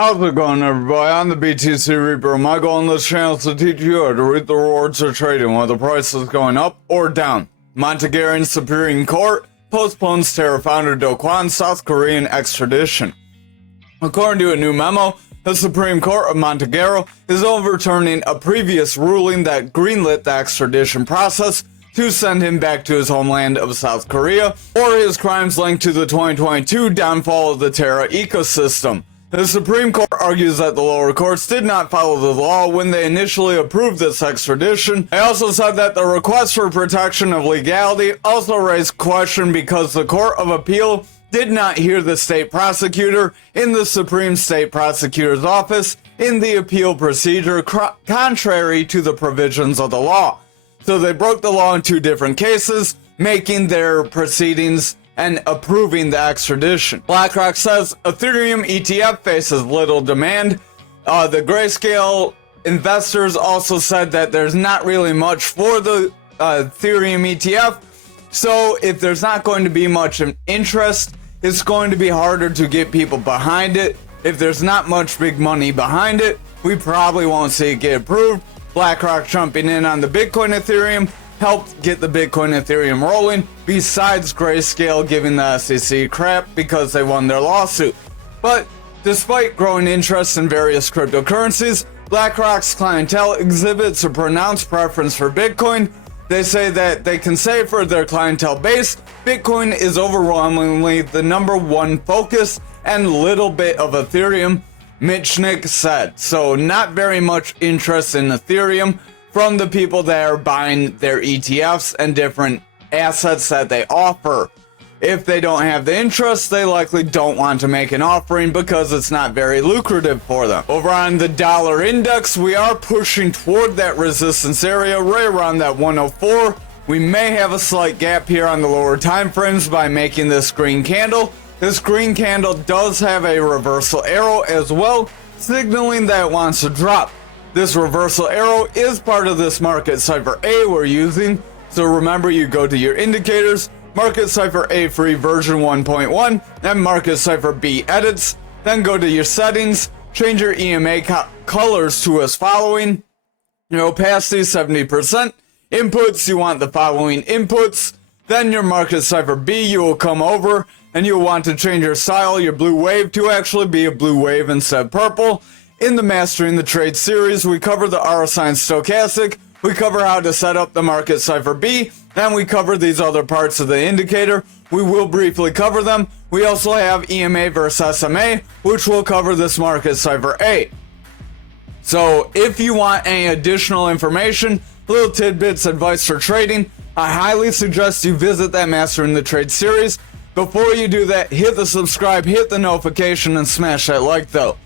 How's it going, everybody? I'm the BTC Reaper. My goal on this channel is to teach you how to reap the rewards of trading, whether the price is going up or down. Montenegrin Supreme Court postpones Terra founder Do Kwan's South Korean extradition. According to a new memo, the Supreme Court of Montenegro is overturning a previous ruling that greenlit the extradition process to send him back to his homeland of South Korea for his crimes linked to the 2022 downfall of the Terra ecosystem. The Supreme Court argues that the lower courts did not follow the law when they initially approved this extradition. They also said that the request for protection of legality also raised question because the Court of Appeal did not hear the state prosecutor in the Supreme State Prosecutor's Office in the appeal procedure contrary to the provisions of the law. So they broke the law in two different cases, making their proceedings and approving the extradition. BlackRock says Ethereum ETF faces little demand. The Grayscale investors also said that there's not really much for the Ethereum ETF. So if there's not going to be much interest, it's going to be harder to get people behind it. If there's not much big money behind it, we probably won't see it get approved. BlackRock jumping in on the Bitcoin Ethereum helped get the Bitcoin Ethereum rolling, besides Grayscale giving the SEC crap because they won their lawsuit. But despite growing interest in various cryptocurrencies, BlackRock's clientele exhibits a pronounced preference for Bitcoin. They say that they can say for their clientele base, Bitcoin is overwhelmingly the number one focus and little bit of Ethereum, Mitchnick said. So not very much interest in Ethereum from the people that are buying their ETFs and different assets that they offer. If they don't have the interest, they likely don't want to make an offering because it's not very lucrative for them. Over on the dollar index, we are pushing toward that resistance area right around that 104. We may have a slight gap here on the lower time frames by making this green candle. This green candle does have a reversal arrow as well, signaling that it wants to drop. This reversal arrow is part of this market cipher A we're using, so remember you go to your indicators, market cipher A free version 1.1, and market cipher B edits, then go to your settings, change your EMA colors to as following, opacity 70%, inputs you want the following inputs, then your market cipher B you will come over and you'll want to change your style, your blue wave, to actually be a blue wave instead of purple. In the Mastering the Trade series, we cover the RSI and stochastic, we cover how to set up the market cipher B, and we cover these other parts of the indicator. We will briefly cover them. We also have EMA versus SMA, which will cover this market cipher A. So if you want any additional information, little tidbits, advice for trading, I highly suggest you visit that Mastering the Trade series. Before you do that, hit the subscribe, hit the notification, and smash that like though.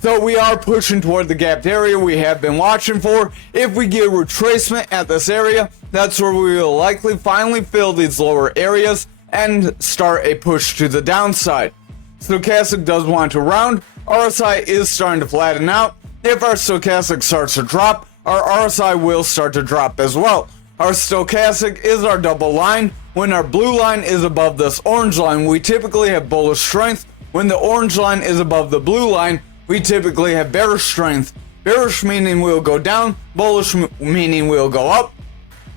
So we are pushing toward the gapped area we have been watching for. If we get a retracement at this area, that's where we will likely finally fill these lower areas and start a push to the downside. Stochastic does want to round. RSI is starting to flatten out. If our stochastic starts to drop, our RSI will start to drop as well. Our stochastic is our double line. When our blue line is above this orange line, we typically have bullish strength. When the orange line is above the blue line, we typically have bearish strength. Bearish meaning we'll go down, bullish meaning we'll go up.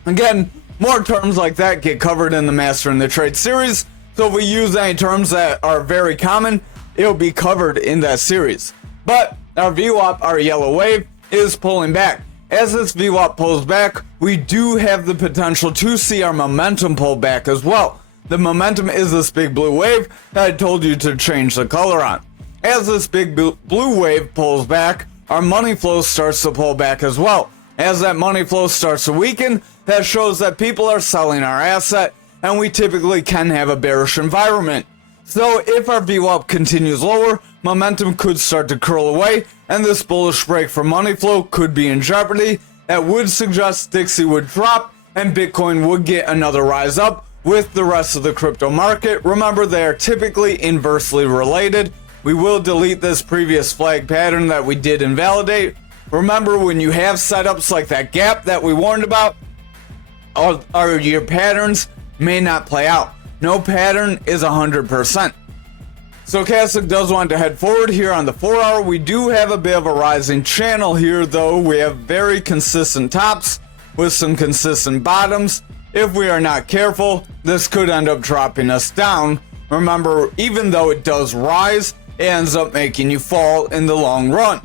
Again, more terms like that get covered in the Mastering the Trade series, so if we use any terms that are very common, it'll be covered in that series. But our VWAP, our yellow wave, is pulling back. As this VWAP pulls back, we do have the potential to see our momentum pull back as well. The momentum is this big blue wave that I told you to change the color on. As this big blue wave pulls back, our money flow starts to pull back as well. As that money flow starts to weaken, that shows that people are selling our asset, and we typically can have a bearish environment. So if our VWAP continues lower, momentum could start to curl away, and this bullish break for money flow could be in jeopardy. That would suggest Dixie would drop, and Bitcoin would get another rise up with the rest of the crypto market. Remember, they are typically inversely related. We will delete this previous flag pattern that we did invalidate. Remember, when you have setups like that gap that we warned about, your patterns may not play out. No pattern is 100%. Stochastic does want to head forward here on the 4-hour. We do have a bit of a rising channel here, though. We have very consistent tops with some consistent bottoms. If we are not careful, this could end up dropping us down. Remember, even though it does rise, it ends up making you fall in the long run.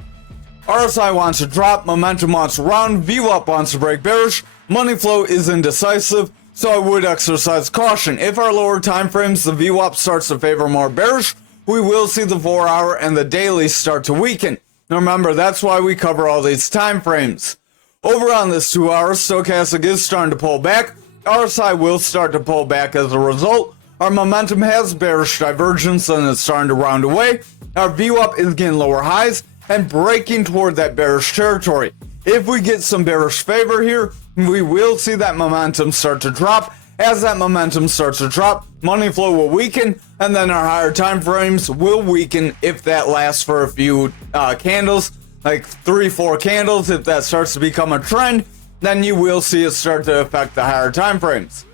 RSI wants to drop, momentum wants to round, VWAP wants to break bearish, money flow is indecisive, so I would exercise caution. If our lower time frames, the VWAP starts to favor more bearish, we will see the 4-hour and the daily start to weaken. Remember, that's why we cover all these time frames. Over on this 2-hour, stochastic is starting to pull back. RSI will start to pull back as a result. Our momentum has bearish divergence and it's starting to round away. Our VWAP is getting lower highs and breaking toward that bearish territory. If we get some bearish favor here, we will see that momentum start to drop. As that momentum starts to drop, money flow will weaken, and then our higher time frames will weaken if that lasts for a few candles, like 3-4 candles. If that starts to become a trend, then you will see it start to affect the higher time frames.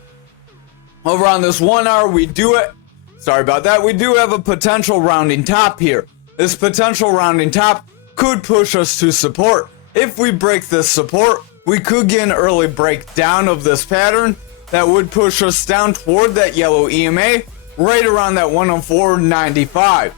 Over on this 1-hour, we do have a potential rounding top here. This potential rounding top could push us to support. If we break this support, we could get an early breakdown of this pattern that would push us down toward that yellow EMA right around that 104.95.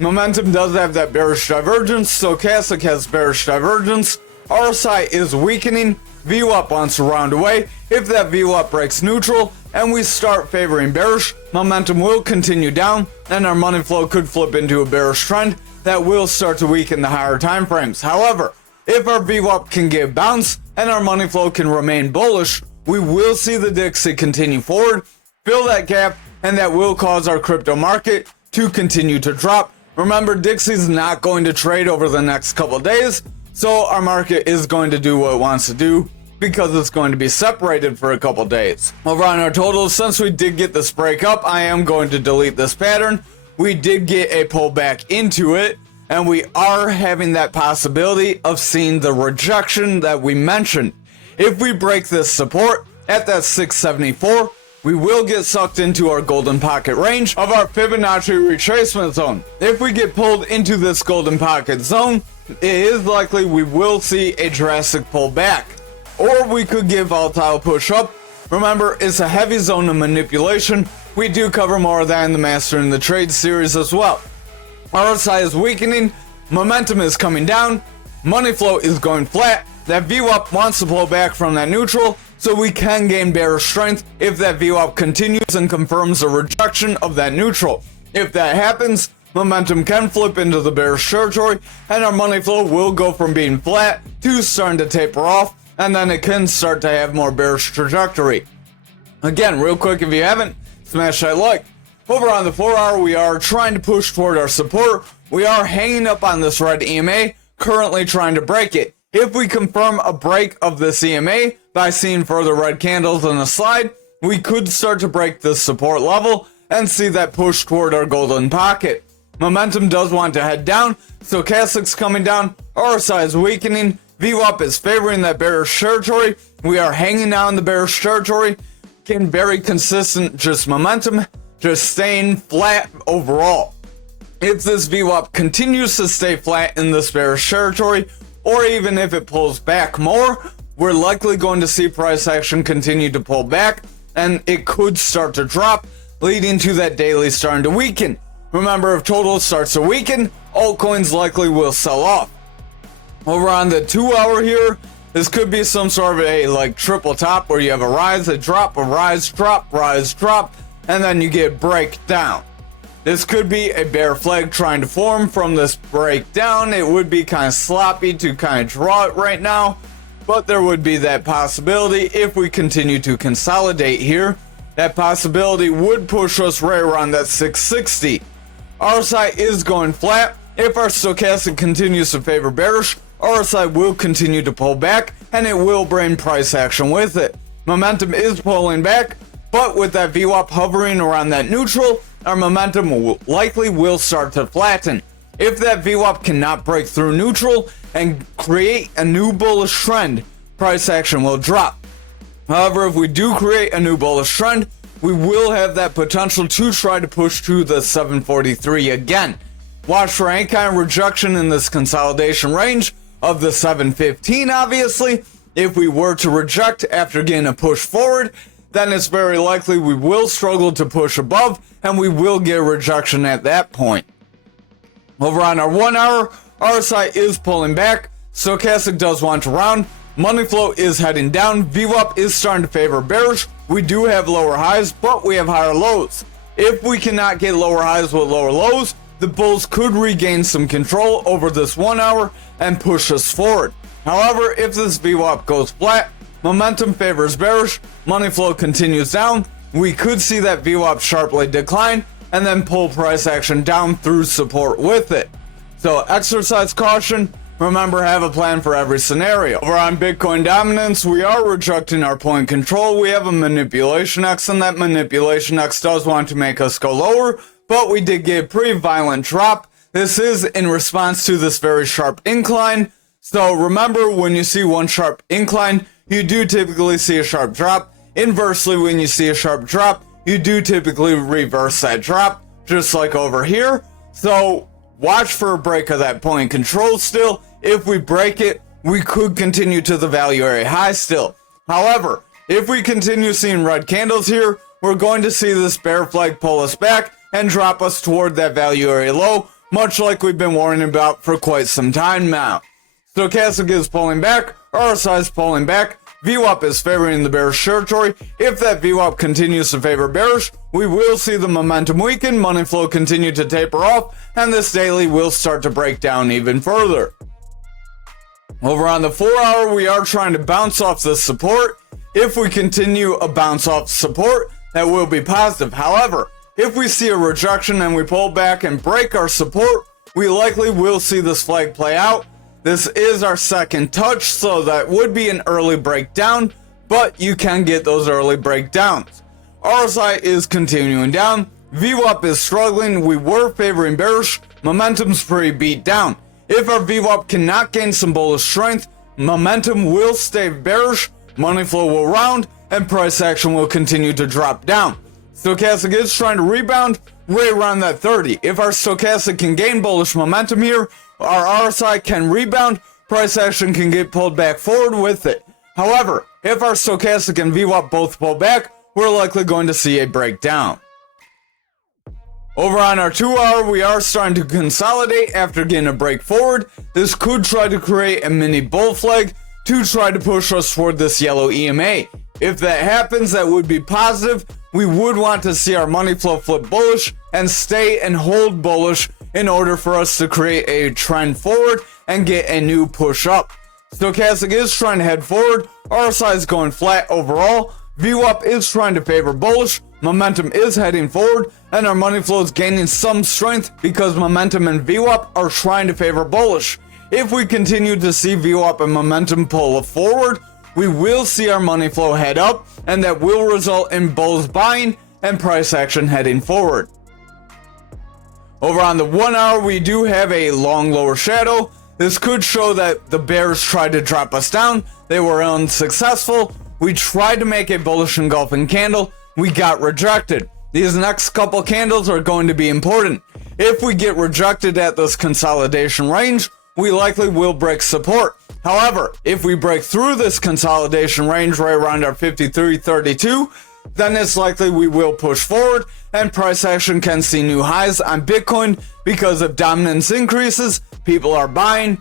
Momentum does have that bearish divergence, stochastic has bearish divergence, RSI is weakening, VWAP wants to round away. If that VWAP breaks neutral and we start favoring bearish, momentum will continue down and our money flow could flip into a bearish trend that will start to weaken the higher time frames. However, if our VWAP can get bounce and our money flow can remain bullish, we will see the Dixie continue forward, fill that gap, and that will cause our crypto market to continue to drop. Remember, Dixie's not going to trade over the next couple of days, so our market is going to do what it wants to do because it's going to be separated for a couple days. Over on our totals, since we did get this break up, I am going to delete this pattern. We did get a pullback into it, and we are having that possibility of seeing the rejection that we mentioned. If we break this support at that 674, we will get sucked into our golden pocket range of our Fibonacci retracement zone. If we get pulled into this golden pocket zone, it is likely we will see a drastic pullback. Or we could get volatile push up. Remember, it's a heavy zone of manipulation. We do cover more of that in the Mastering the Trade series as well. RSI is weakening, momentum is coming down, money flow is going flat. That VWAP wants to pull back from that neutral, so we can gain bearish strength if that VWAP continues and confirms the rejection of that neutral. If that happens, momentum can flip into the bearish territory, and our money flow will go from being flat to starting to taper off, and then it can start to have more bearish trajectory. Again, real quick, if you haven't, smash that like. Over on the 4-hour, we are trying to push toward our support. We are hanging up on this red EMA, currently trying to break it. If we confirm a break of this EMA by seeing further red candles in the slide, we could start to break this support level and see that push toward our golden pocket. Momentum does want to head down, stochastic's coming down, RSI is weakening, VWAP is favoring that bearish territory. We are hanging out in the bearish territory, getting very consistent just momentum, just staying flat overall. If this VWAP continues to stay flat in this bearish territory, or even if it pulls back more, we're likely going to see price action continue to pull back, and it could start to drop, leading to that daily starting to weaken. Remember, if total starts to weaken, altcoins likely will sell off. Over on the 2-hour here, this could be some sort of a triple top where you have a rise, a drop, a rise, drop, rise, drop, and then you get breakdown. This could be a bear flag trying to form from this breakdown. It would be kind of sloppy to kind of draw it right now, but there would be that possibility if we continue to consolidate here. That possibility would push us right around that 660. RSI is going flat. If our stochastic continues to favor bearish, RSI will continue to pull back, and it will bring price action with it. Momentum is pulling back, but with that VWAP hovering around that neutral, our momentum likely will start to flatten. If that VWAP cannot break through neutral and create a new bullish trend, price action will drop. However, if we do create a new bullish trend, we will have that potential to try to push to the 743 again. Watch for any kind of rejection in this consolidation range of the 715, obviously. If we were to reject after getting a push forward, then it's very likely we will struggle to push above, and we will get a rejection at that point. Over on our 1 hour, RSI is pulling back, stochastic does want to round, money flow is heading down, VWAP is starting to favor bearish. We do have lower highs, but we have higher lows. If we cannot get lower highs with lower lows, the bulls could regain some control over this 1 hour and push us forward. However, if this VWAP goes flat, momentum favors bearish, money flow continues down, we could see that VWAP sharply decline and then pull price action down through support with it. So exercise caution. Remember, have a plan for every scenario. Over on Bitcoin dominance, we are rejecting our point control. We have a manipulation X, and that manipulation X does want to make us go lower, but we did get a pretty violent drop. This is in response to this very sharp incline. So remember, when you see one sharp incline, you do typically see a sharp drop. Inversely, when you see a sharp drop, you do typically reverse that drop, just like over here. So watch for a break of that point control still. If we break it, we could continue to the value area high still. However, if we continue seeing red candles here, we're going to see this bear flag pull us back and drop us toward that value area low, much like we've been warning about for quite some time now. Stochastic is pulling back, RSI is pulling back, VWAP is favoring the bearish territory. If that VWAP continues to favor bearish, we will see the momentum weaken, money flow continue to taper off, and this daily will start to break down even further. Over on the 4 hour, we are trying to bounce off this support. If we continue a bounce off support, that will be positive. However, if we see a rejection and we pull back and break our support, we likely will see this flag play out. This is our second touch, so that would be an early breakdown, but you can get those early breakdowns. RSI is continuing down, VWAP is struggling, we were favoring bearish, momentum's pretty beat down. If our VWAP cannot gain some bullish strength, momentum will stay bearish, money flow will round, and price action will continue to drop down. Stochastic is trying to rebound right around that 30. If our stochastic can gain bullish momentum here, our RSI can rebound, price action can get pulled back forward with it. However, if our stochastic and VWAP both pull back, we're likely going to see a breakdown. Over on our 2 hour, we are starting to consolidate after getting a break forward. This could try to create a mini bull flag to try to push us toward this yellow EMA. If that happens, that would be positive. We would want to see our money flow flip bullish and stay and hold bullish in order for us to create a trend forward and get a new push up. Stochastic is trying to head forward, RSI is going flat overall, VWAP is trying to favor bullish, momentum is heading forward, and our money flow is gaining some strength because momentum and VWAP are trying to favor bullish. If we continue to see VWAP and momentum pull forward, we will see our money flow head up, and that will result in bulls buying and price action heading forward. Over on the 1 hour, we do have a long lower shadow. This could show that the bears tried to drop us down. They were unsuccessful. We tried to make a bullish engulfing candle. We got rejected. These next couple candles are going to be important. If we get rejected at this consolidation range, we likely will break support. However, if we break through this consolidation range right around our 53.32, then it's likely we will push forward and price action can see new highs on Bitcoin because if dominance increases, people are buying.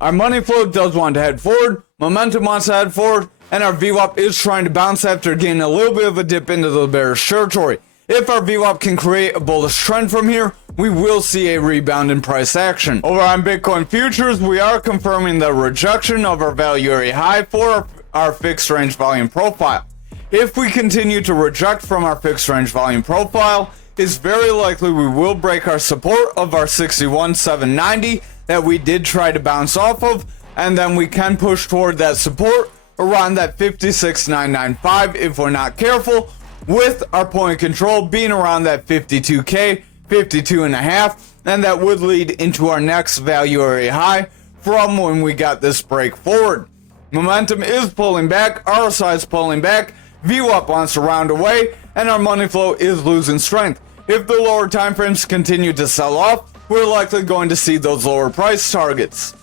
Our money flow does want to head forward, momentum wants to head forward, and our VWAP is trying to bounce after getting a little bit of a dip into the bearish territory. If our VWAP can create a bullish trend from here, we will see a rebound in price action. Over on Bitcoin futures, we are confirming the rejection of our value area high for our fixed range volume profile. If we continue to reject from our fixed range volume profile, it's very likely we will break our support of our 61,790 that we did try to bounce off of, and then we can push toward that support around that 56,995 if we're not careful, with our point control being around that 52k, 52.5, and that would lead into our next value area high from when we got this break forward. Momentum is pulling back, RSI is pulling back, VWAP wants to round away, and our money flow is losing strength. If the lower time frames continue to sell off, we're likely going to see those lower price targets.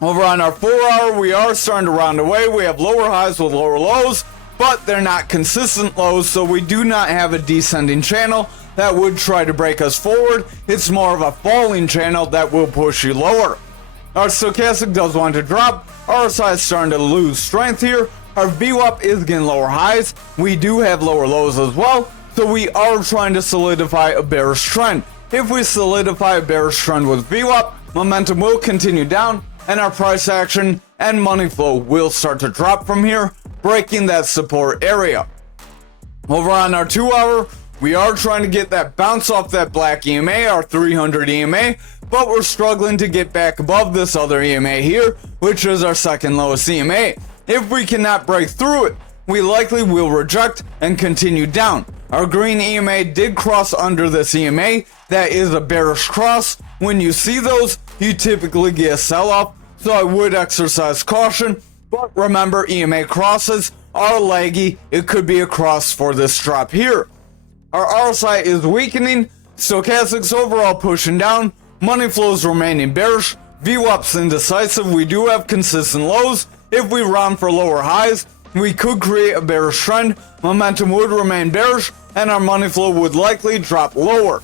Over on our 4 hour, we are starting to round away. We have lower highs with lower lows, but they're not consistent lows, so we do not have a descending channel that would try to break us forward. It's more of a falling channel that will push you lower. Our stochastic does want to drop. RSI is starting to lose strength here. Our VWAP is getting lower highs. We do have lower lows as well, so we are trying to solidify a bearish trend. If we solidify a bearish trend with VWAP, momentum will continue down, and our price action and money flow will start to drop from here, breaking that support area. Over on our 2 hour, we are trying to get that bounce off that black EMA, our 300 EMA, but we're struggling to get back above this other EMA here, which is our second lowest EMA. If we cannot break through it, we likely will reject and continue down. Our green EMA did cross under this EMA. That is a bearish cross. When you see those, you typically get a sell-off, so I would exercise caution. But remember, EMA crosses are laggy. It could be a cross for this drop here. Our RSI is weakening. Stochastics overall pushing down. Money flows remaining bearish. VWAP's indecisive. We do have consistent lows. If we round for lower highs, we could create a bearish trend. Momentum would remain bearish, and our money flow would likely drop lower.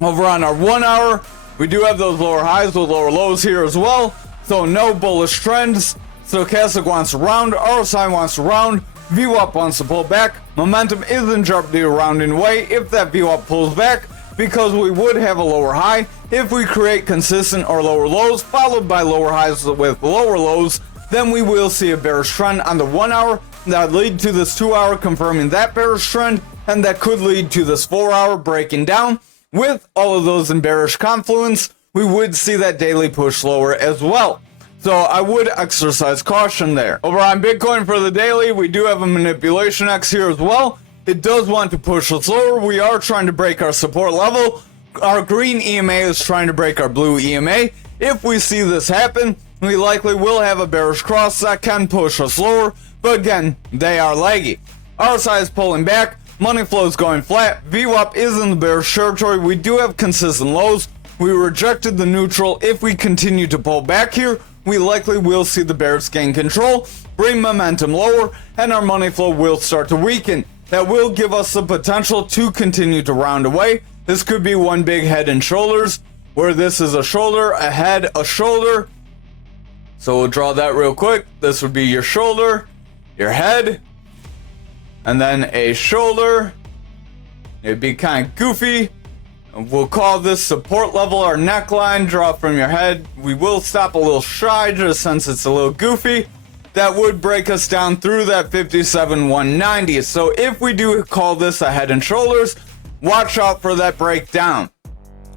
Over on our 1 hour, we do have those lower highs with lower lows here as well, so no bullish trends. Stochastic wants to round, RSI wants to round, VWAP wants to pull back. Momentum is in jeopardy of rounding away if that VWAP pulls back, because we would have a lower high if we create consistent or lower lows followed by lower highs with lower lows. Then we will see a bearish trend on the 1 hour that would lead to this 2 hour confirming that bearish trend, and that could lead to this 4 hour breaking down. With all of those in bearish confluence, we would see that daily push lower as well. So I would exercise caution there. Over on Bitcoin for the daily, we do have a manipulation X here as well. It does want to push us lower. We are trying to break our support level. Our green EMA is trying to break our blue EMA. If we see this happen, we likely will have a bearish cross that can push us lower, but again, they are laggy. RSI is pulling back, money flow is going flat, VWAP is in the bearish territory. We do have consistent lows. We rejected the neutral. If we continue to pull back here, we likely will see the bears gain control, bring momentum lower, and our money flow will start to weaken. That will give us the potential to continue to round away. This could be one big head and shoulders, where this is a shoulder, a head, a shoulder. So we'll draw that real quick. This would be your shoulder, your head, and then a shoulder. It'd be kind of goofy. We'll call this support level our neckline. Draw from your head. We will stop a little shy just since it's a little goofy. That would break us down through that 57,190. So if we do call this a head and shoulders, watch out for that breakdown.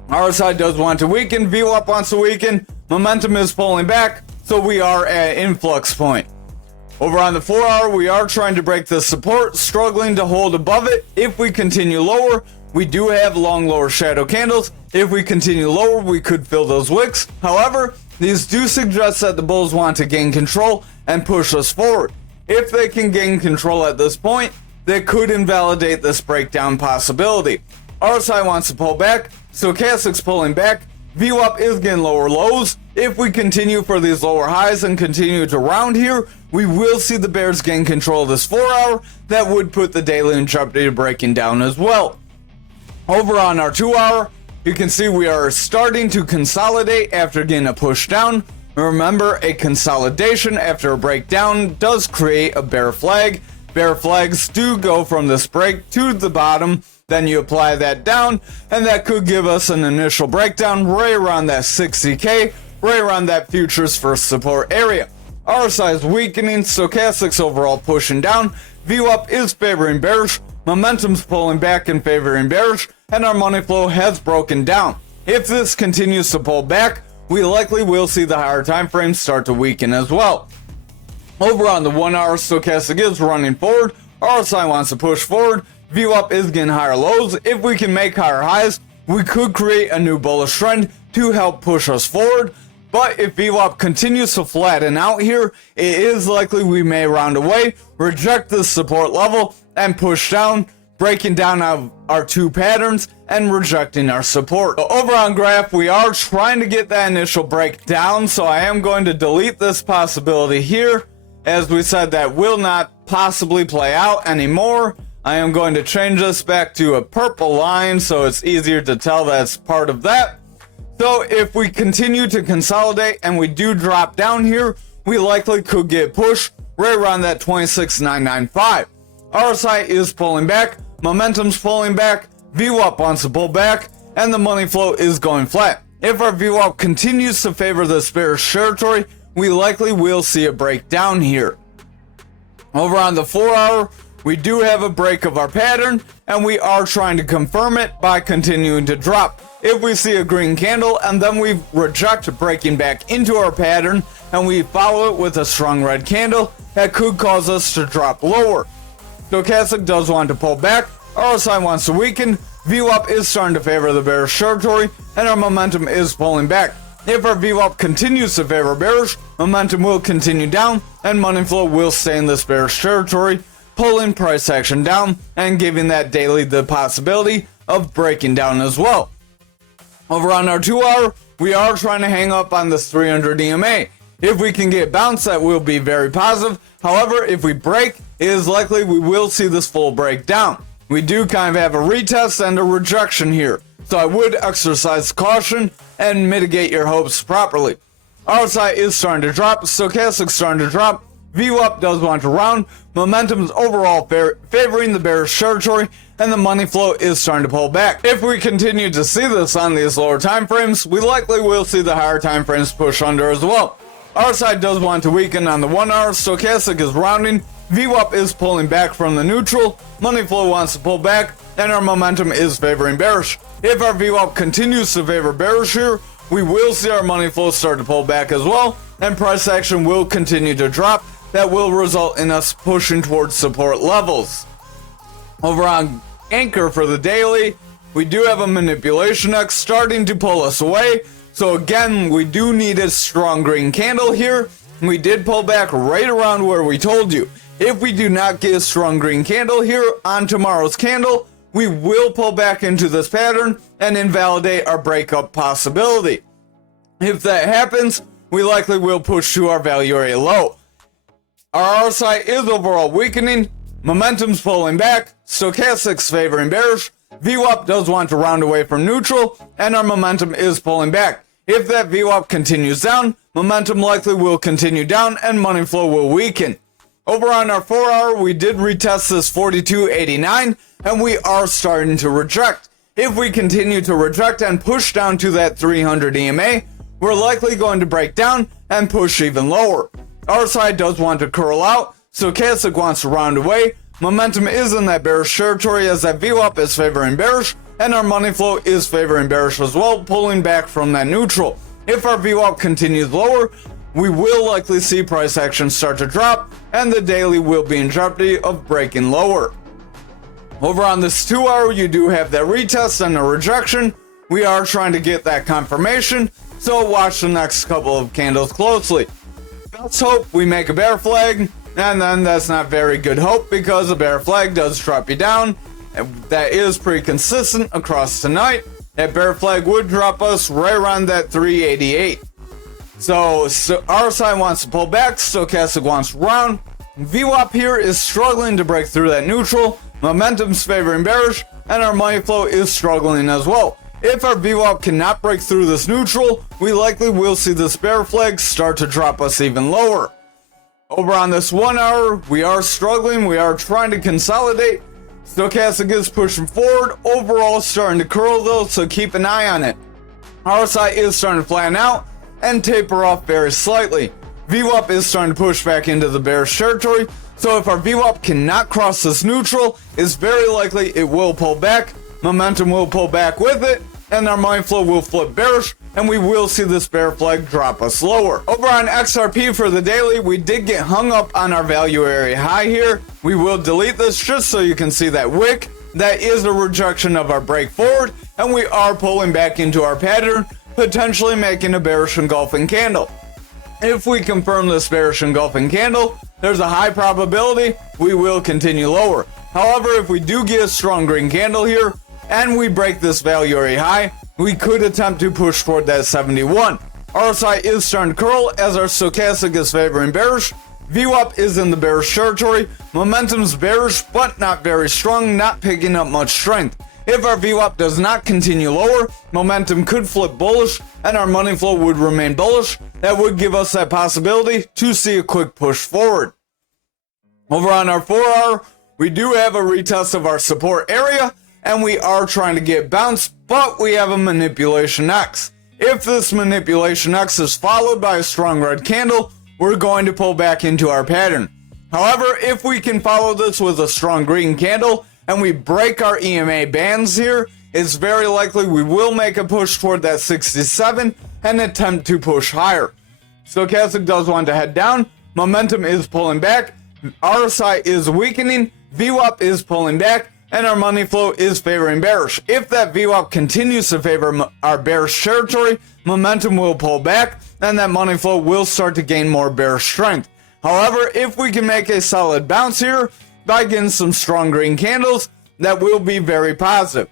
RSI does want to weaken. VWAP wants to weaken. Momentum is pulling back. So we are at influx point. Over on the 4 hour, we are trying to break the support, struggling to hold above it. If we continue lower, we do have long lower shadow candles. If we continue lower, we could fill those wicks. However, these do suggest that the bulls want to gain control and push us forward. If they can gain control at this point, they could invalidate this breakdown possibility. RSI wants to pull back, stochastic's pulling back, VWAP is getting lower lows. If we continue for these lower highs and continue to round here, we will see the bears gain control of this 4 hour. That would put the daily in jeopardy of breaking down as well. Over on our 2 hour, you can see we are starting to consolidate after getting a push down. Remember, a consolidation after a breakdown does create a bear flag. Bear flags do go from this break to the bottom. Then you apply that down, and that could give us an initial breakdown right around that 60K, right around that futures first support area. RSI is weakening, stochastics overall pushing down, VWAP is favoring bearish, momentum's pulling back and favoring bearish, and our money flow has broken down. If this continues to pull back, we likely will see the higher time frames start to weaken as well. Over on the 1 hour, stochastic is running forward, RSI wants to push forward, VWAP is getting higher lows. If we can make higher highs, we could create a new bullish trend to help push us forward. But if VWAP continues to flatten out here, it is likely we may round away, reject this support level, and push down, breaking down our two patterns and rejecting our support. So over on graph, we are trying to get that initial break down, so I am going to delete this possibility here. As we said, that will not possibly play out anymore. I am going to change this back to a purple line so it's easier to tell that's part of that. So if we continue to consolidate and we do drop down here, we likely could get pushed right around that 26,995. RSI is pulling back, momentum's pulling back, VWAP wants to pull back, and the money flow is going flat. If our VWAP continues to favor this bearish territory, we likely will see a breakdown here. Over on the 4 hour, we do have a break of our pattern, and we are trying to confirm it by continuing to drop. If we see a green candle and then we reject breaking back into our pattern and we follow it with a strong red candle, that could cause us to drop lower. Stochastic does want to pull back, RSI wants to weaken, VWAP is starting to favor the bearish territory, and our momentum is pulling back. If our VWAP continues to favor bearish, momentum will continue down, and money flow will stay in this bearish territory, pulling price action down and giving that daily the possibility of breaking down as well. Over on our 2 hour, we are trying to hang up on this 300 EMA. If we can get bounced, that will be very positive. However, if we break, it is likely we will see this full breakdown. We do kind of have a retest and a rejection here, so I would exercise caution and mitigate your hopes properly. RSI is starting to drop, stochastic starting to drop, VWAP does want to round, momentum is overall favoring the bearish territory, and the money flow is starting to pull back. If we continue to see this on these lower time frames, we likely will see the higher time frames push under as well. RSI does want to weaken on the 1 hour, stochastic is rounding, VWAP is pulling back from the neutral, money flow wants to pull back, and our momentum is favoring bearish. If our VWAP continues to favor bearish here, we will see our money flow start to pull back as well, and price action will continue to drop. That will result in us pushing towards support levels. Over on Ankr for the daily, we do have a manipulation X starting to pull us away. So again, we do need a strong green candle here. We did pull back right around where we told you. If we do not get a strong green candle here on tomorrow's candle, we will pull back into this pattern and invalidate our breakup possibility. If that happens, we likely will push to our value area low. Our RSI is overall weakening, momentum's pulling back, stochastic's favoring bearish, VWAP does want to round away from neutral, and our momentum is pulling back. If that VWAP continues down, momentum likely will continue down and money flow will weaken. Over on our 4 hour, we did retest this 42.89, and we are starting to reject. If we continue to reject and push down to that 300 EMA, we're likely going to break down and push even lower. RSI does want to curl out, stochastic wants to round away, momentum is in that bearish territory as that VWAP is favoring bearish, and our money flow is favoring bearish as well, pulling back from that neutral. If our VWAP continues lower, we will likely see price action start to drop, and the daily will be in jeopardy of breaking lower. Over on this 2 hour, you do have that retest and a rejection. We are trying to get that confirmation, so watch the next couple of candles closely. Let's hope we make a bear flag, and then that's not very good hope because a bear flag does drop you down. That is pretty consistent across tonight. That bear flag would drop us right around that 388. So RSI wants to pull back, stochastic wants to round. VWAP here is struggling to break through that neutral, momentum's favoring bearish, and our money flow is struggling as well. If our VWAP cannot break through this neutral, we likely will see this bear flag start to drop us even lower. Over on this 1 hour, we are struggling, we are trying to consolidate. Stochastic is pushing forward, overall starting to curl though, so keep an eye on it. RSI is starting to flatten out and taper off very slightly. VWAP is starting to push back into the bearish territory, so if our VWAP cannot cross this neutral, it's very likely it will pull back, momentum will pull back with it, and our money flow will flip bearish, and we will see this bear flag drop us lower. Over on XRP for the daily, we did get hung up on our value area high here. We will delete this just so you can see that wick. That is a rejection of our break forward, and we are pulling back into our pattern, potentially making a bearish engulfing candle. If we confirm this bearish engulfing candle, there's a high probability we will continue lower. However, if we do get a strong green candle here, and we break this value area high, we could attempt to push toward that 71. RSI is starting to curl as our stochastic is favoring bearish. VWAP is in the bearish territory. Momentum's bearish, but not very strong, not picking up much strength. If our VWAP does not continue lower, momentum could flip bullish and our money flow would remain bullish. That would give us that possibility to see a quick push forward. Over on our 4-hour, we do have a retest of our support area and we are trying to get bounced, but we have a manipulation X. If this manipulation X is followed by a strong red candle, we're going to pull back into our pattern. However, if we can follow this with a strong green candle and we break our EMA bands here, it's very likely we will make a push toward that 67 and attempt to push higher. Stochastic does want to head down, momentum is pulling back, RSI is weakening, VWAP is pulling back, and our money flow is favoring bearish. If that VWAP continues to favor our bearish territory, momentum will pull back, and that money flow will start to gain more bearish strength. However, if we can make a solid bounce here by getting some strong green candles, that will be very positive.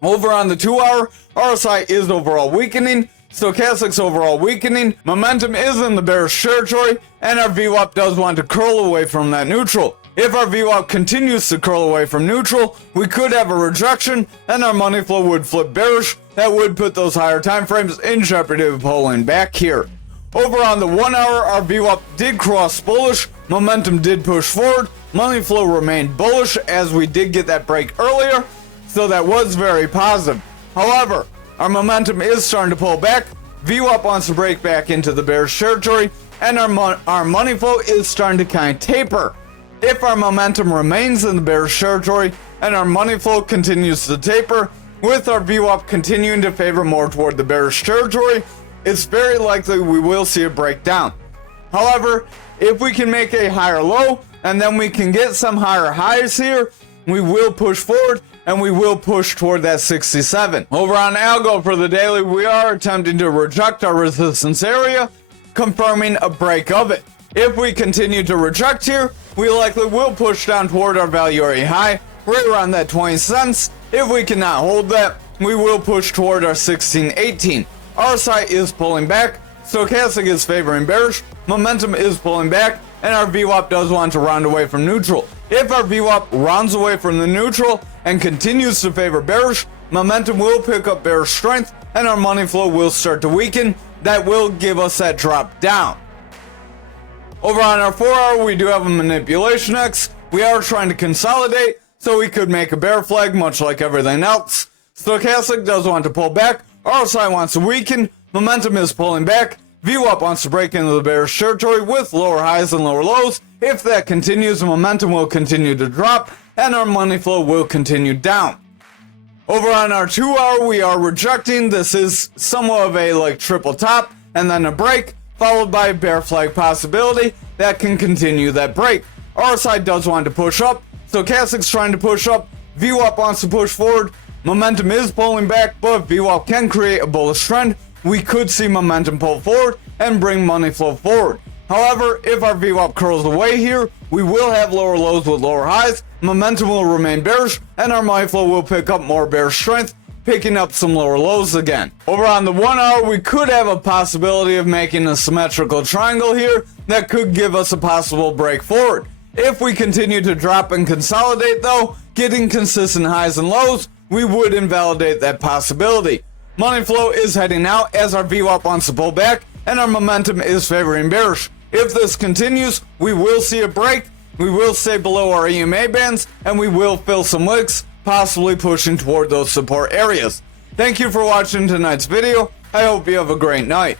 Over on the 2-hour, RSI is overall weakening, stochastic's overall weakening, momentum is in the bearish territory, and our VWAP does want to curl away from that neutral. If our VWAP continues to curl away from neutral, we could have a rejection and our money flow would flip bearish. That would put those higher time frames in jeopardy of pulling back here. Over on the 1-hour, our VWAP did cross bullish, momentum did push forward, money flow remained bullish as we did get that break earlier, so that was very positive. However, our momentum is starting to pull back, VWAP wants to break back into the bearish territory, and our money flow is starting to kind of taper. If our momentum remains in the bearish territory and our money flow continues to taper, with our VWAP continuing to favor more toward the bearish territory, it's very likely we will see a breakdown. However, if we can make a higher low and then we can get some higher highs here, we will push forward and we will push toward that 67. Over on ALGO for the daily, we are attempting to reject our resistance area, confirming a break of it. If we continue to reject here, we likely will push down toward our value area high, right around that 20 cents. If we cannot hold that, we will push toward our 16.18. RSI is pulling back, stochastic is favoring bearish, momentum is pulling back, and our VWAP does want to round away from neutral. If our VWAP rounds away from the neutral and continues to favor bearish, momentum will pick up bearish strength and our money flow will start to weaken. That will give us that drop down. Over on our 4-hour, we do have a manipulation X. We are trying to consolidate, so we could make a bear flag, much like everything else. Stochastic does want to pull back, RSI wants to weaken, momentum is pulling back, VWAP wants to break into the bearish territory with lower highs and lower lows. If that continues, momentum will continue to drop, and our money flow will continue down. Over on our 2-hour, we are rejecting. This is somewhat of a triple top, and then a break, followed by a bear flag possibility that can continue that break. RSI does want to push up, stochastic's trying to push up, VWAP wants to push forward, momentum is pulling back, but VWAP can create a bullish trend. We could see momentum pull forward and bring money flow forward. However, if our VWAP curls away here, we will have lower lows with lower highs, momentum will remain bearish, and our money flow will pick up more bearish strength, picking up some lower lows again. Over on the 1-hour, we could have a possibility of making a symmetrical triangle here that could give us a possible break forward. If we continue to drop and consolidate though, getting consistent highs and lows, we would invalidate that possibility. Money flow is heading out as our VWAP wants to pull back and our momentum is favoring bearish. If this continues, we will see a break, we will stay below our EMA bands, and we will fill some wicks, possibly pushing toward those support areas. Thank you for watching tonight's video. I hope you have a great night.